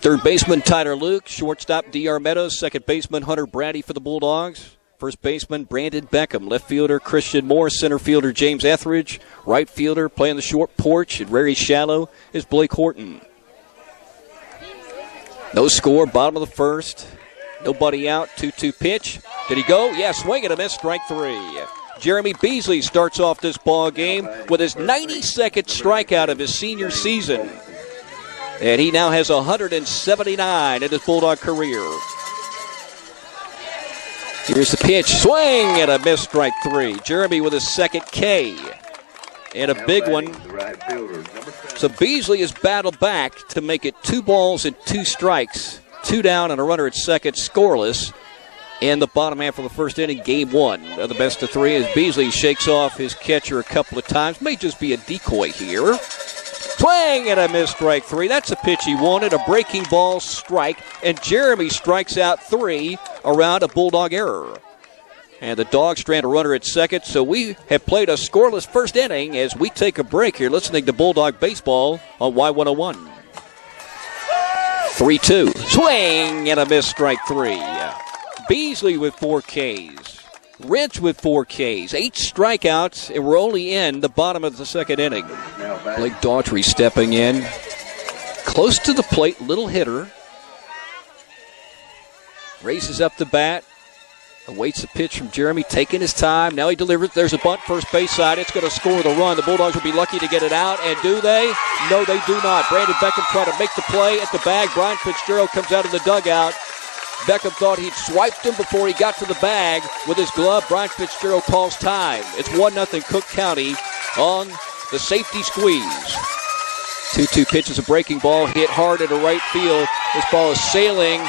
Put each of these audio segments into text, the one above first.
Third baseman Tyler Luke, shortstop D.R. Meadows, second baseman Hunter Brady for the Bulldogs. First baseman Brandon Beckham, left fielder Christian Moore, center fielder James Etheridge, right fielder playing the short porch and very shallow is Blake Horton. No score, bottom of the first. Nobody out, 2-2 pitch. Did he go? Yeah, swing and a miss, strike three. Jeremy Beasley starts off this ball game with his 92nd strikeout of his senior season. And he now has 179 in his Bulldog career. Here's the pitch. Swing and a miss, strike three. Jeremy with his second K. And a big one. So Beasley has battled back to make it 2 balls and 2 strikes. 2 down and a runner at second, scoreless. In the bottom half of the first inning, game 1 of the best of 3 as Beasley shakes off his catcher a couple of times. May just be a decoy here. Swing and a miss, strike 3. That's a pitch he wanted, a breaking ball strike, and Jeremy strikes out 3 around a Bulldog error. And the Dogs strand a runner at second, so we have played a scoreless first inning as we take a break here listening to Bulldog Baseball on Y101. 3-2. Swing and a miss, strike 3. Beasley with 4 Ks. Rich with 4 Ks, 8 strikeouts, and we're only in the bottom of the second inning. Blake Daughtry stepping in. Close to the plate, little hitter. Raises up the bat. Awaits the pitch from Jeremy, taking his time. Now he delivers. There's a bunt first base side. It's going to score the run. The Bulldogs will be lucky to get it out. And do they? No, they do not. Brandon Beckham trying to make the play at the bag. Brian Fitzgerald comes out of the dugout. Beckham thought he'd swiped him before he got to the bag with his glove. Brian Fitzgerald calls time. It's 1-0 Cook County on the safety squeeze. 2-2 pitch is a breaking ball hit hard into right field. This ball is sailing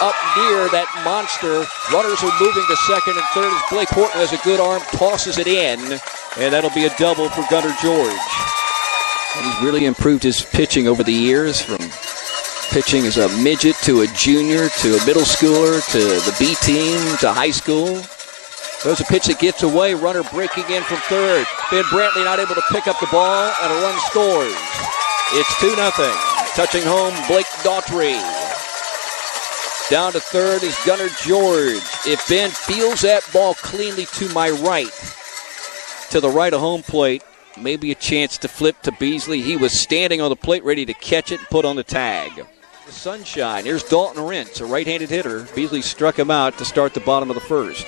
up near that monster. Runners are moving to second and third as Blake Horton has a good arm, tosses it in, and that'll be a double for Gunnar George. And he's really improved his pitching over the years, from pitching as a midget to a junior to a middle schooler to the B team to high school. There's a pitch that gets away, runner breaking in from third. Ben Brantley not able to pick up the ball, and a run scores. It's 2-0. Touching home, Blake Daughtry. Down to third is Gunnar George. If Ben fields that ball cleanly to my right, to the right of home plate, maybe a chance to flip to Beasley. He was standing on the plate ready to catch it and put on the tag. The sunshine. Here's Dalton Rentz, a right-handed hitter. Beasley struck him out to start the bottom of the first.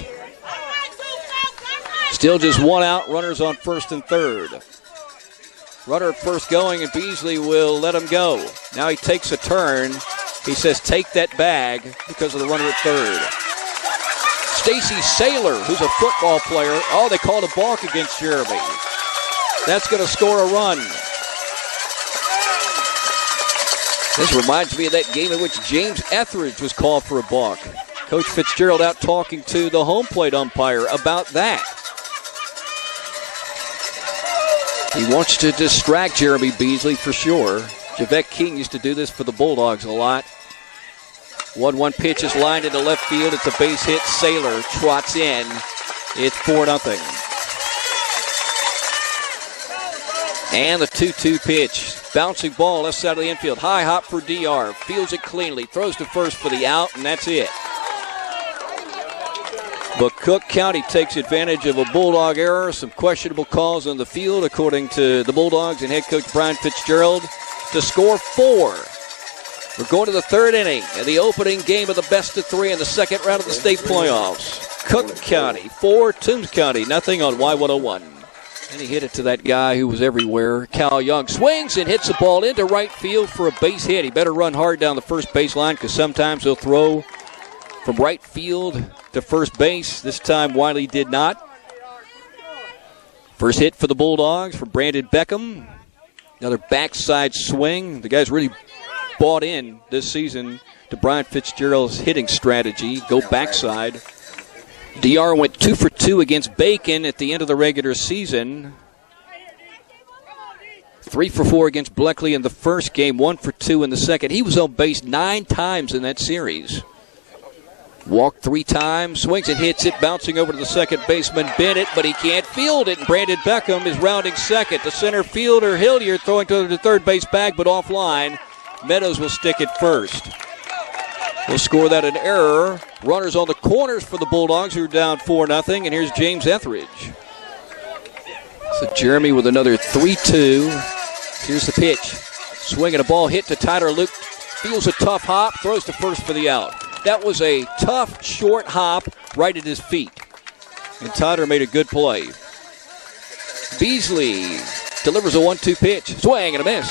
Still just 1 out, runners on first and third. Runner at first going, and Beasley will let him go. Now he takes a turn. He says, take that bag, because of the runner at third. Stacy Saylor, who's a football player. Oh, they called a balk against Jeremy. That's going to score a run. This reminds me of that game in which James Etheridge was called for a balk. Coach Fitzgerald out talking to the home plate umpire about that. He wants to distract Jeremy Beasley for sure. Javec King used to do this for the Bulldogs a lot. 1-1 pitch is lined into left field. It's a base hit. Saylor trots in. It's 4-0. And the 2-2 pitch. Bouncing ball left side of the infield. High hop for DR. Fields it cleanly. Throws to first for the out, and that's it. But Cook County takes advantage of a Bulldog error. Some questionable calls on the field, according to the Bulldogs and head coach Brian Fitzgerald, to score 4. We're going to the third inning and the opening game of the best of 3 in the second round of the state playoffs. Cook County 4, Toombs County nothing on Y101. And he hit it to that guy who was everywhere. Cal Young swings and hits the ball into right field for a base hit. He better run hard down the first baseline because sometimes he'll throw from right field to first base. This time Whiley did not. First hit for the Bulldogs for Brandon Beckham. Another backside swing. The guy's really bought in this season to Brian Fitzgerald's hitting strategy. Go backside. DR went 2 for 2 against Bacon at the end of the regular season. 3 for 4 against Bleckley in the first game. 1 for 2 in the second. He was on base 9 times in that series. Walked 3 times, swings and hits it, bouncing over to the second baseman Bennett, but he can't field it. And Brandon Beckham is rounding second. The center fielder Hilliard throwing to the third base bag, but offline. Meadows will stick it first. We'll score that an error. Runners on the corners for the Bulldogs, who are down 4-0. And here's James Etheridge. So Jeremy with another 3-2. Here's the pitch. Swinging a ball hit to Tyler Luke. Feels a tough hop. Throws to first for the out. That was a tough, short hop right at his feet. And Tyler made a good play. Beasley delivers a 1-2 pitch. Swing and a miss.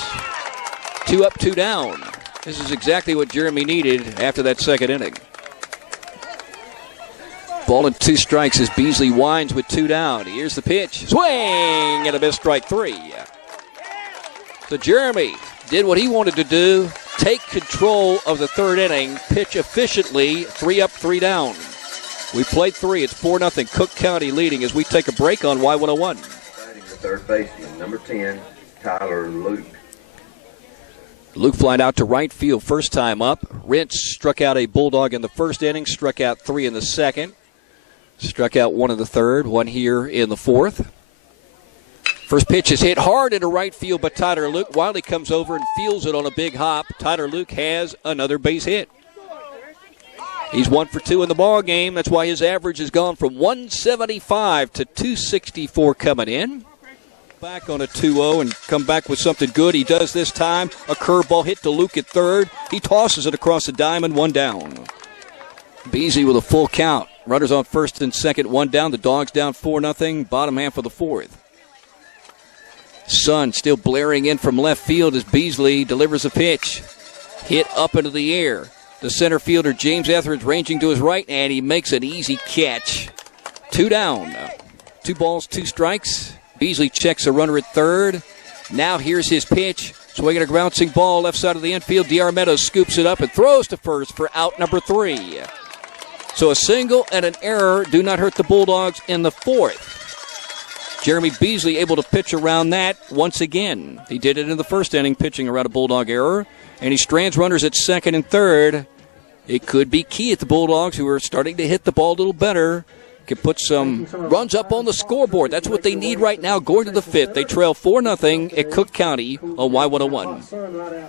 2 up, 2 down. This is exactly what Jeremy needed after that second inning. Ball and 2 strikes as Beasley winds with 2 down. Here's the pitch. Swing and a miss, strike 3. So Jeremy did what he wanted to do. Take control of the third inning. Pitch efficiently. 3 up, 3 down. We played 3. It's 4-0. Cook County leading as we take a break on Y101. Batting the third baseman, number 10, Tyler Luke. Luke flying out to right field first time up. Rentz struck out a Bulldog in the first inning, struck out 3 in the second. Struck out 1 in the third, 1 here in the fourth. First pitch is hit hard into right field by Tyler Luke. Whiley comes over and fields it on a big hop. Tyler Luke has another base hit. He's 1 for 2 in the ball game. That's why his average has gone from 175 to 264 coming in. Back on a 2-0 and come back with something good. He does this time. A curveball hit to Luke at third. He tosses it across the diamond, 1 down. Beasley with a full count. Runners on first and second, 1 down. The Dogs down 4-0. Bottom half of the fourth. Sun still blaring in from left field as Beasley delivers a pitch. Hit up into the air. The center fielder, James Etheridge, ranging to his right, and he makes an easy catch. 2 down. 2 balls, 2 strikes. Beasley checks a runner at third. Now here's his pitch. Swinging a bouncing ball left side of the infield. D.R. Meadows scoops it up and throws to first for out number 3. So a single and an error do not hurt the Bulldogs in the fourth. Jeremy Beasley able to pitch around that once again. He did it in the first inning, pitching around a Bulldog error. And he strands runners at second and third. It could be key at the Bulldogs, who are starting to hit the ball a little better. Can put some runs up on the scoreboard. That's what they need right now going to the fifth. They trail 4-0 at Cook County on Y101.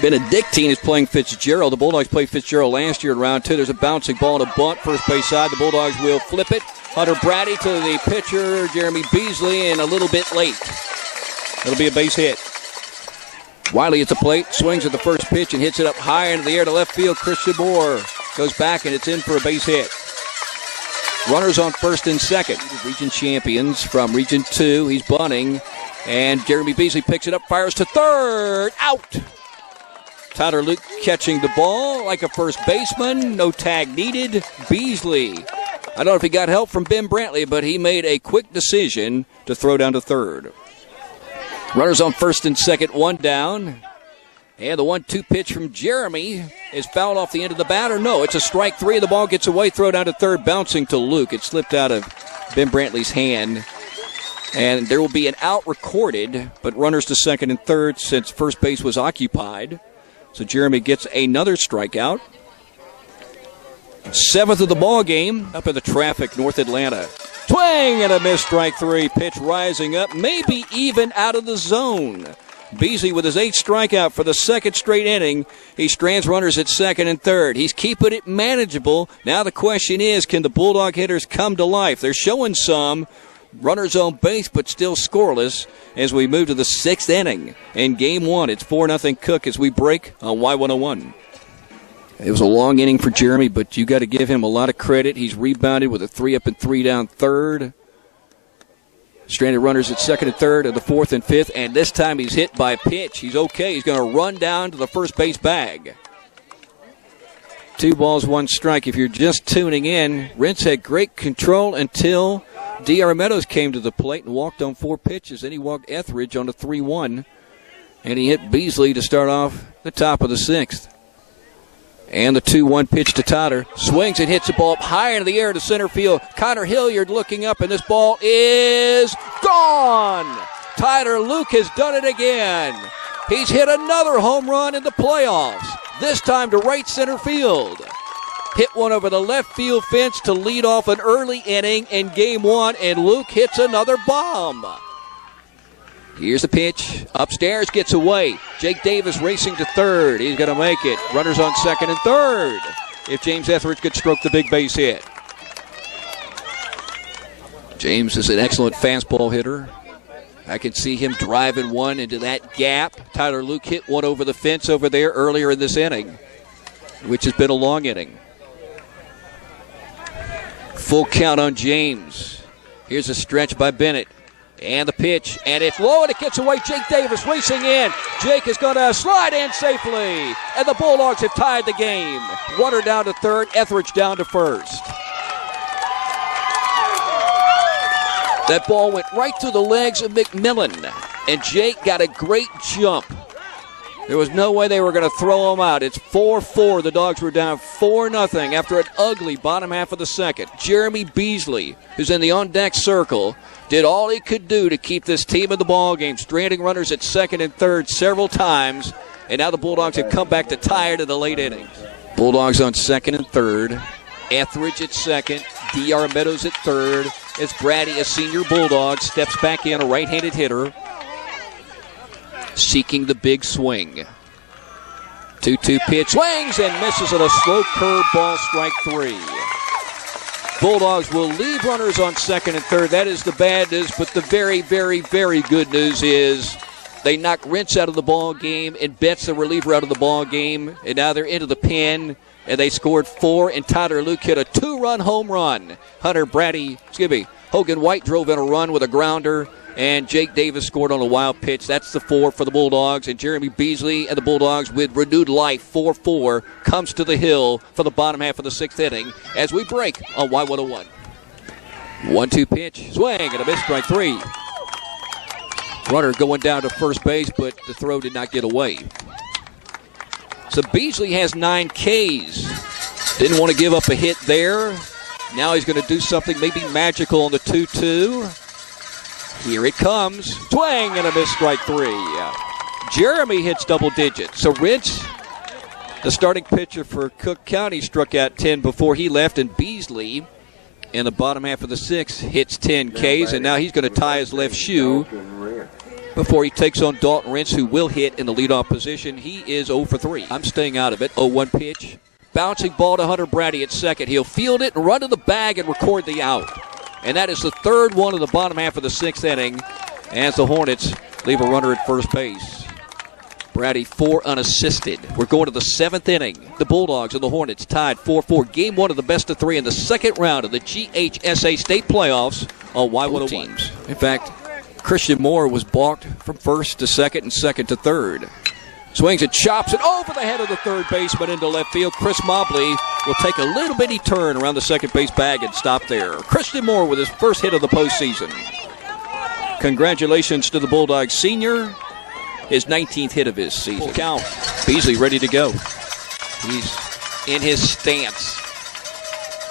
Benedictine is playing Fitzgerald. The Bulldogs played Fitzgerald last year in round 2. There's a bouncing ball and a bunt first base side. The Bulldogs will flip it. Hunter Brady to the pitcher, Jeremy Beasley, and a little bit late. It'll be a base hit. Whiley at the plate, swings at the first pitch and hits it up high into the air to left field. Christian Moore goes back and it's in for a base hit. Runners on first and second. Region champions from Region 2. He's bunting. And Jeremy Beasley picks it up, fires to third. Out! Tyler Luke catching the ball like a first baseman. No tag needed. Beasley. I don't know if he got help from Ben Brantley, but he made a quick decision to throw down to third. Runners on first and second, 1 down. And the 1-2 pitch from Jeremy is fouled off the end of the bat, or no, it's a strike 3. The ball gets away, throw down to third, bouncing to Luke. It slipped out of Ben Brantley's hand. And there will be an out recorded, but runners to second and third since first base was occupied. So Jeremy gets another strikeout. 7th of the ball game up in the traffic, North Atlanta. Swing and a miss, strike 3. Pitch rising up, maybe even out of the zone. Beasley with his 8th strikeout for the second straight inning. He strands runners at second and third. He's keeping it manageable. Now the question is, can the Bulldog hitters come to life? They're showing some runners on base, but still scoreless as we move to the 6th inning. In game 1, it's 4-0 Cook as we break on Y101. It was a long inning for Jeremy, but you got to give him a lot of credit. He's rebounded with a 3 up and 3 down third. Stranded runners at second and third of the 4th and 5th, and this time he's hit by a pitch. He's okay. He's going to run down to the first base bag. 2 balls, 1 strike. If you're just tuning in, Rentz had great control until D.R. Meadows came to the plate and walked on 4 pitches. Then he walked Etheridge on a 3-1, and he hit Beasley to start off the top of the 6th. And the 2-1 pitch to Tyler. Swings and hits the ball up high into the air to center field. Connor Hilliard looking up, and this ball is gone. Tyler Luke has done it again. He's hit another home run in the playoffs, this time to right center field. Hit one over the left field fence to lead off an early inning in game 1, and Luke hits another bomb. Here's the pitch. Upstairs, gets away. Jake Davis racing to third. He's going to make it. Runners on second and third. If James Etheridge could stroke the big base hit. James is an excellent fastball hitter. I can see him driving one into that gap. Tyler Luke hit one over the fence over there earlier in this inning, which has been a long inning. Full count on James. Here's a stretch by Bennett. And the pitch, and it's low, and it gets away. Jake Davis racing in. Jake is going to slide in safely, and the Bulldogs have tied the game. Runner down to third, Etheridge down to first. That ball went right through the legs of McMillan, and Jake got a great jump. There was no way they were going to throw him out. It's 4-4. The Dogs were down 4-0 after an ugly bottom half of the second. Jeremy Beasley, who's in the on-deck circle, did all he could do to keep this team in the ball game, stranding runners at second and third several times, and now the Bulldogs have come back to tie it in the late innings. Bulldogs on second and third. Etheridge at second. D.R. Meadows at third. As Brady, a senior Bulldog, steps back in, a right-handed hitter, seeking the big swing. 2-2 pitch, swings and misses on a slow curve ball, strike three. Bulldogs will leave runners on second and third. That is the bad news, but the very, very, very good news is they knocked Rentz out of the ball game and Betts, the reliever, out of the ball game, and now they're into the pen, and they scored 4, and Tyler Luke hit a 2-run home run. Hogan White drove in a run with a grounder, and Jake Davis scored on a wild pitch. That's the 4 for the Bulldogs. And Jeremy Beasley and the Bulldogs with renewed life, 4-4, comes to the hill for the bottom half of the sixth inning as we break on Y101. 1-2 pitch, swing and a miss, strike three. Runner going down to first base, but the throw did not get away. So Beasley has 9 Ks. Didn't want to give up a hit there. Now he's going to do something maybe magical on the 2-2. Here it comes. Swing and a miss, strike three. Jeremy hits double digits. So Rentz, the starting pitcher for Cook County, struck out 10 before he left, and Beasley in the bottom half of the sixth hits 10 Ks, and now he's going to tie his left shoe before he takes on Dalton Rentz, who will hit in the leadoff position. He is 0 for 3. I'm staying out of it. 0-1 pitch. Bouncing ball to Hunter Brady at second. He'll field it and run to the bag and record the out. And that is the third one of the bottom half of the sixth inning as the Hornets leave a runner at first base. Brady 4 unassisted. We're going to the seventh inning. The Bulldogs and the Hornets tied 4-4. Game 1 of the best of 3 in the second round of the GHSA state playoffs on Y101 teams. In fact, Christian Moore was balked from first to second and second to third. Swings and chops it over the head of the third baseman into left field. Chris Mobley will take a little bitty turn around the second base bag and stop there. Christian Moore with his first hit of the postseason. Congratulations to the Bulldogs senior. His 19th hit of his season. Full count. Beasley ready to go. He's in his stance.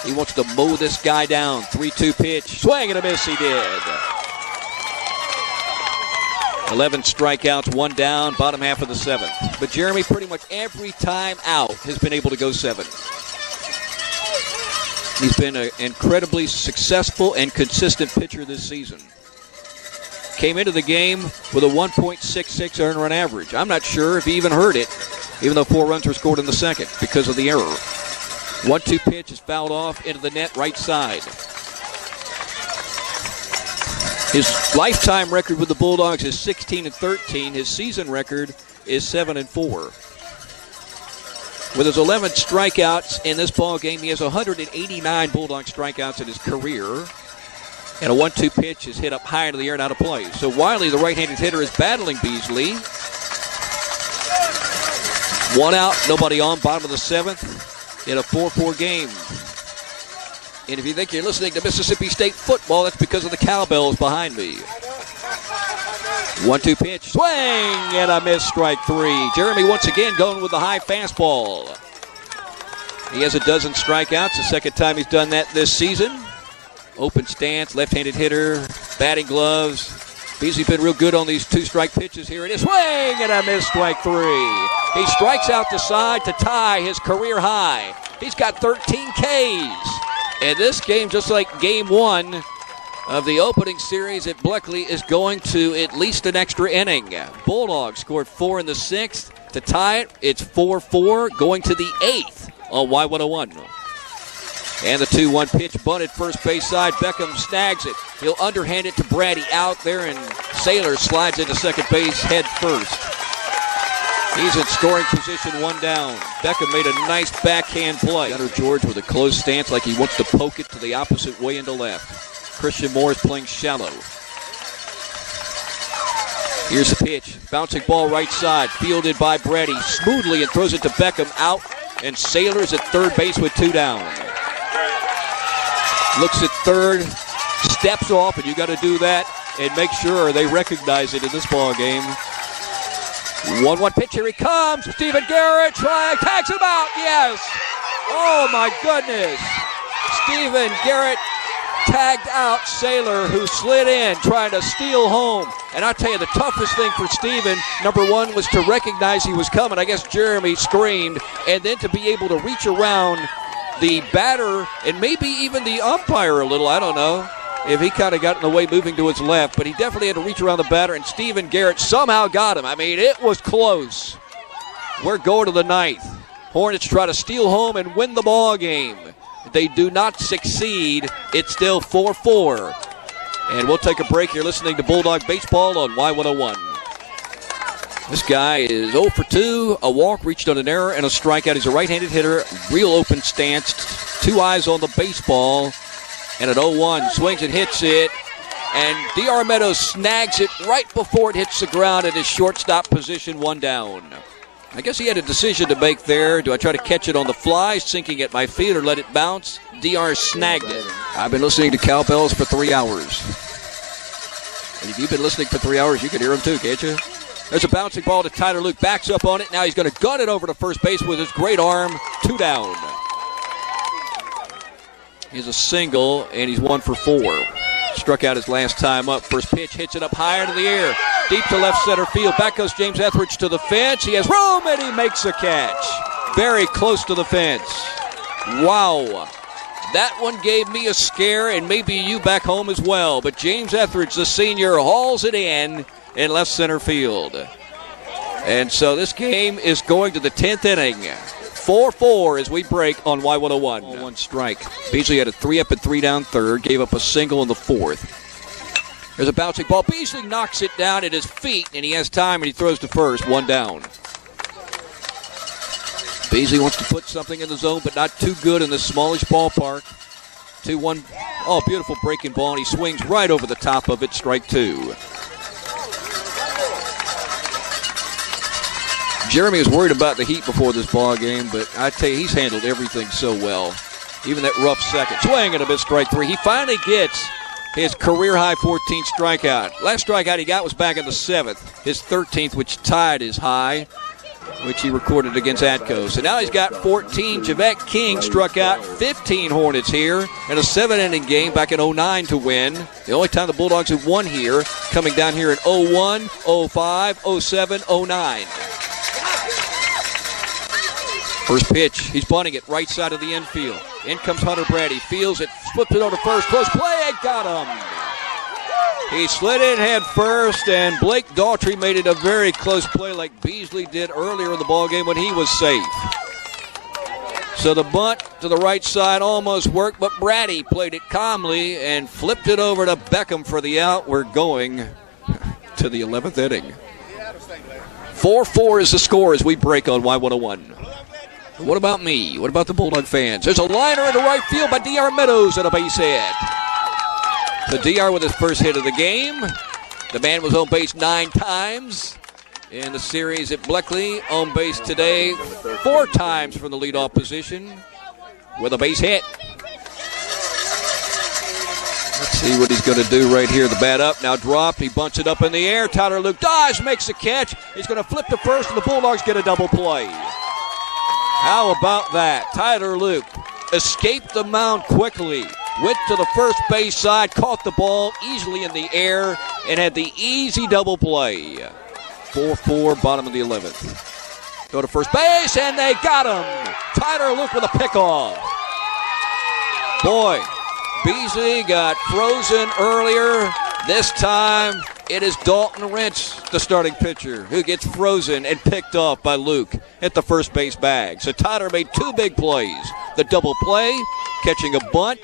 He wants to mow this guy down. 3-2 pitch. Swing and a miss, he did. 11 strikeouts, 1 down, bottom half of the seventh. But Jeremy, pretty much every time out, has been able to go 7. He's been an incredibly successful and consistent pitcher this season. Came into the game with a 1.66 earned run average. I'm not sure if he even heard it, even though 4 runs were scored in the second because of the error. 1-2 pitch is fouled off into the net right side. His lifetime record with the Bulldogs is 16-13. His season record is 7-4. With his 11 strikeouts in this ball game, he has 189 Bulldog strikeouts in his career. And a 1-2 pitch is hit up high into the air and out of play. So Whiley, the right-handed hitter, is battling Beasley. 1 out, nobody on, bottom of the seventh in a 4-4 game. And if you think you're listening to Mississippi State football, that's because of the cowbells behind me. 1-2 pitch, swing, and a miss, strike three. Jeremy once again going with the high fastball. He has a dozen strikeouts, the second time he's done that this season. Open stance, left-handed hitter, batting gloves. Beasley's been real good on these 2-strike pitches. Here it is, swing, and a miss, strike three. He strikes out the side to tie his career high. He's got 13 Ks. And this game, just like game 1, of the opening series at Beasley is going to at least an extra inning. Bulldogs scored 4 in the 6th. To tie it, it's 4-4 going to the 8th on Y101. And the 2-1 pitch bunted first base side. Beckham snags it. He'll underhand it to Brady out there, and Saylor slides into second base head first. He's in scoring position, 1 down. Beckham made a nice backhand play. Gunnar George with a closed stance like he wants to poke it to the opposite way into left. Christian Moore is playing shallow. Here's the pitch. Bouncing ball right side. Fielded by Brady smoothly and throws it to Beckham out. And Saylor's at third base with 2 down. Looks at third. Steps off, and you got to do that and make sure they recognize it in this ball game. 1-1 pitch. Here he comes. Stephen Garrett tags him out. Yes. Oh, my goodness. Stephen Garrett tagged out Saylor, who slid in trying to steal home. And I tell you, the toughest thing for Stephen, number one, was to recognize he was coming. I guess Jeremy screamed. And then to be able to reach around the batter and maybe even the umpire a little. I don't know if he kind of got in the way moving to his left, but he definitely had to reach around the batter, and Stephen Garrett somehow got him. I mean, it was close. We're going to the 9th. Hornets try to steal home and win the ball game. They do not succeed. It's still 4-4. And we'll take a break. You're listening to Bulldog Baseball on Y101. This guy is 0 for 2, a walk, reached on an error, and a strikeout. He's a right-handed hitter, real open stance, 2 eyes on the baseball. And at 0-1, swings and hits it. And D.R. Meadows snags it right before it hits the ground at his shortstop position, 1 down. I guess he had a decision to make there. Do I try to catch it on the fly, sinking at my feet, or let it bounce? D.R. snagged it. I've been listening to cowbells for 3 hours. And if you've been listening for 3 hours, you can hear them too, can't you? There's a bouncing ball to Tyler Luke. Backs up on it. Now he's going to gun it over to first base with his great arm. 2 down. He's a single, and he's 1 for 4. Struck out his last time up. First pitch hits it up higher to the air. Deep to left center field. Back goes James Etheridge to the fence. He has room, and he makes a catch. Very close to the fence. Wow. That one gave me a scare, and maybe you back home as well. But James Etheridge, the senior, hauls it in left center field. And so this game is going to the 10th inning. 4-4 as we break on Y101. 1 strike. Beasley had a 3-up and 3-down third. Gave up a single in the 4th. There's a bouncing ball. Beasley knocks it down at his feet, and he has time, and he throws to first. 1 down. Beasley wants to put something in the zone, but not too good in this smallish ballpark. 2-1. Oh, beautiful breaking ball, and he swings right over the top of it. Strike 2. Jeremy was worried about the heat before this ball game, but I tell you, he's handled everything so well. Even that rough second. Swing and a miss, strike 3. He finally gets his career-high 14th strikeout. Last strikeout he got was back in the 7th. His 13th, which tied his high, which he recorded against Atco. So now he's got 14. Javec King struck out 15 Hornets here in a 7-inning game back in 09 to win. The only time the Bulldogs have won here, coming down here in 01, 05, 07, 09. First pitch, he's bunting it right side of the infield. In comes Hunter Brady, feels it, flips it over to first, close play, and got him. He slid in head first, and Blake Daughtry made it a very close play like Beasley did earlier in the ballgame when he was safe. So the bunt to the right side almost worked, but Brady played it calmly and flipped it over to Beckham for the out. We're going to the 11th inning. 4-4 is the score as we break on Y101. What about me? What about the Bulldog fans? There's a liner into right field by D.R. Meadows at a base hit. So D.R. with his first hit of the game. The man was on base 9 times in the series at Beasley. On base today 4 times from the leadoff position with a base hit. Let's see what he's going to do right here. The bat up, now drop. He bunts it up in the air. Tyler Luke dives, makes the catch. He's going to flip to first, and the Bulldogs get a double play. How about that? Tyler Luke escaped the mound quickly, went to the first base side, caught the ball easily in the air, and had the easy double play. 4-4, bottom of the 11th. Go to first base, and they got him. Tyler Luke with a pickoff. Boy, Beasley got frozen earlier. This time it is Dalton Rentz, the starting pitcher, who gets frozen and picked off by Luke at the first base bag. So Tyler made two big plays. The double play, catching a bunt,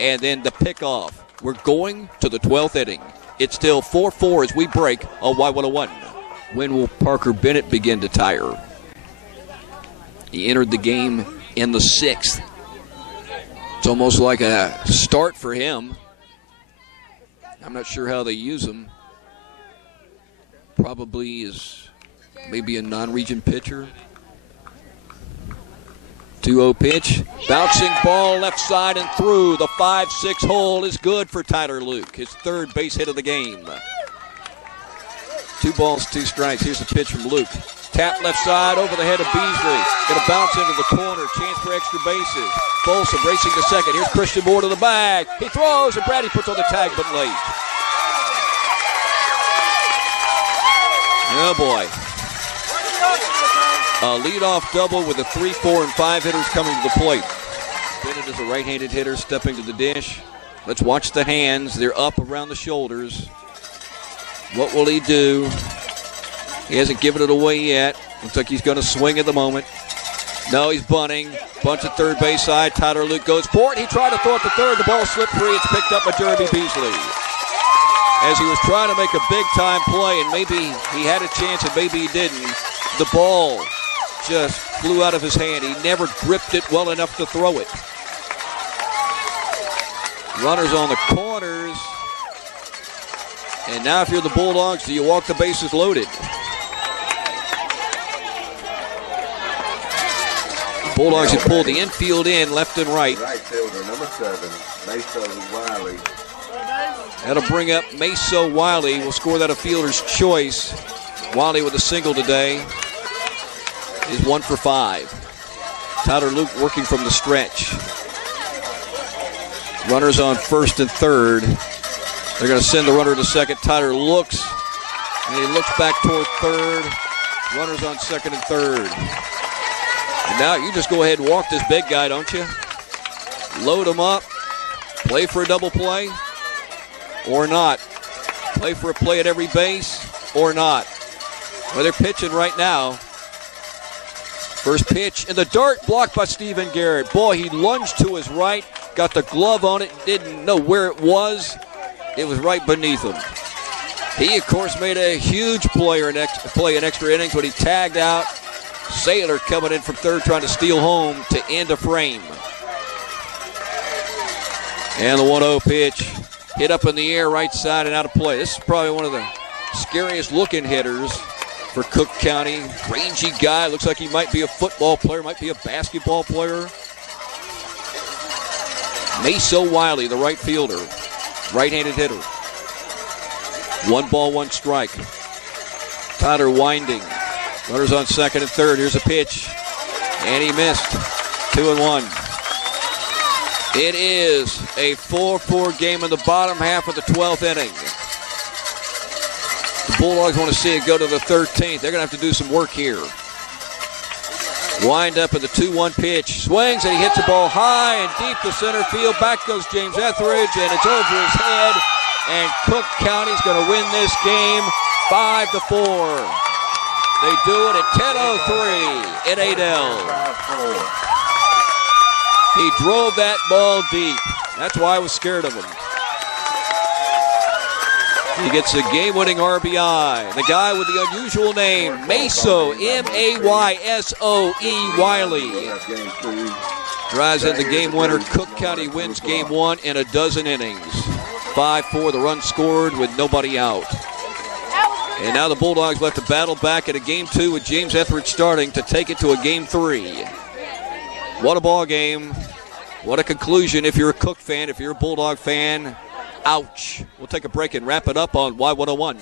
and then the pickoff. We're going to the 12th inning. It's still 4-4 as we break on Y101. When will Parker Bennett begin to tire? He entered the game in the 6th. It's almost like a start for him. I'm not sure how they use him. Probably is maybe a non-region pitcher. 2-0 pitch. Bouncing ball left side and through. The 5-6 hole is good for Tyler Luke. His third base hit of the game. 2 balls, 2 strikes. Here's the pitch from Luke. Tap left side over the head of Beasley. Going to bounce into the corner. Chance for extra bases. Folsom racing to second. Here's Christian Moore to the bag. He throws, and Brady puts on the tag, but late. Oh, boy. A leadoff double with the 3, 4, and 5 hitters coming to the plate. Bennett is a right-handed hitter stepping to the dish. Let's watch the hands. They're up around the shoulders. What will he do? He hasn't given it away yet. Looks like he's going to swing at the moment. No, he's bunting. Bunts at third base side. Tyler Luke goes for it. He tried to throw it to third. The ball slipped free. It's picked up by Jeremy Beasley. As he was trying to make a big-time play, and maybe he had a chance and maybe he didn't, the ball just flew out of his hand. He never gripped it well enough to throw it. Runners on the corners. And now if you're the Bulldogs, do you walk the bases loaded? The Bulldogs have pulled the infield in left and right. Right fielder, number 7, Maysoe Whiley. That'll bring up Maysoe Whiley. We'll score that a fielder's choice. Whiley with a single today is 1 for 5. Tyler Luke working from the stretch. Runners on first and third. They're going to send the runner to second. Tyler looks, and he looks back toward third. Runners on second and third. And now you just go ahead and walk this big guy, don't you? Load him up. Play for a double play or not. Play for a play at every base or not. Well, they're pitching right now. First pitch in the dirt, blocked by Stephen Garrett. Boy, he lunged to his right, got the glove on it, didn't know where it was. It was right beneath him. He, of course, made a huge play in extra innings when he tagged out. Saylor coming in from third, trying to steal home to end a frame. And the 1-0 pitch hit up in the air, right side and out of play. This is probably one of the scariest looking hitters for Cook County. Rangy guy, looks like he might be a football player, might be a basketball player. Maysoe Whiley, the right fielder. Right-handed hitter. 1 ball, 1 strike. Tyler winding. Runners on second and third. Here's a pitch. And he missed. 2-1. It is a 4-4 game in the bottom half of the 12th inning. The Bulldogs want to see it go to the 13th. They're going to have to do some work here. Wind up in the 2-1 pitch. Swings, and he hits the ball high and deep to center field. Back goes James Etheridge, and it's over his head. And Cook County's going to win this game 5-4. They do it at 10:03 in Adel. He drove that ball deep. That's why I was scared of him. He gets a game-winning RBI. The guy with the unusual name, Maysoe, M-A-Y-S-O-E Whiley. Drives in the game winner. Cook County wins game 1 in a dozen innings. 5-4, the run scored with nobody out. And now the Bulldogs left to battle back at a game 2 with James Etheridge starting to take it to a game 3. What a ball game. What a conclusion if you're a Cook fan, if you're a Bulldog fan. Ouch. We'll take a break and wrap it up on Y101.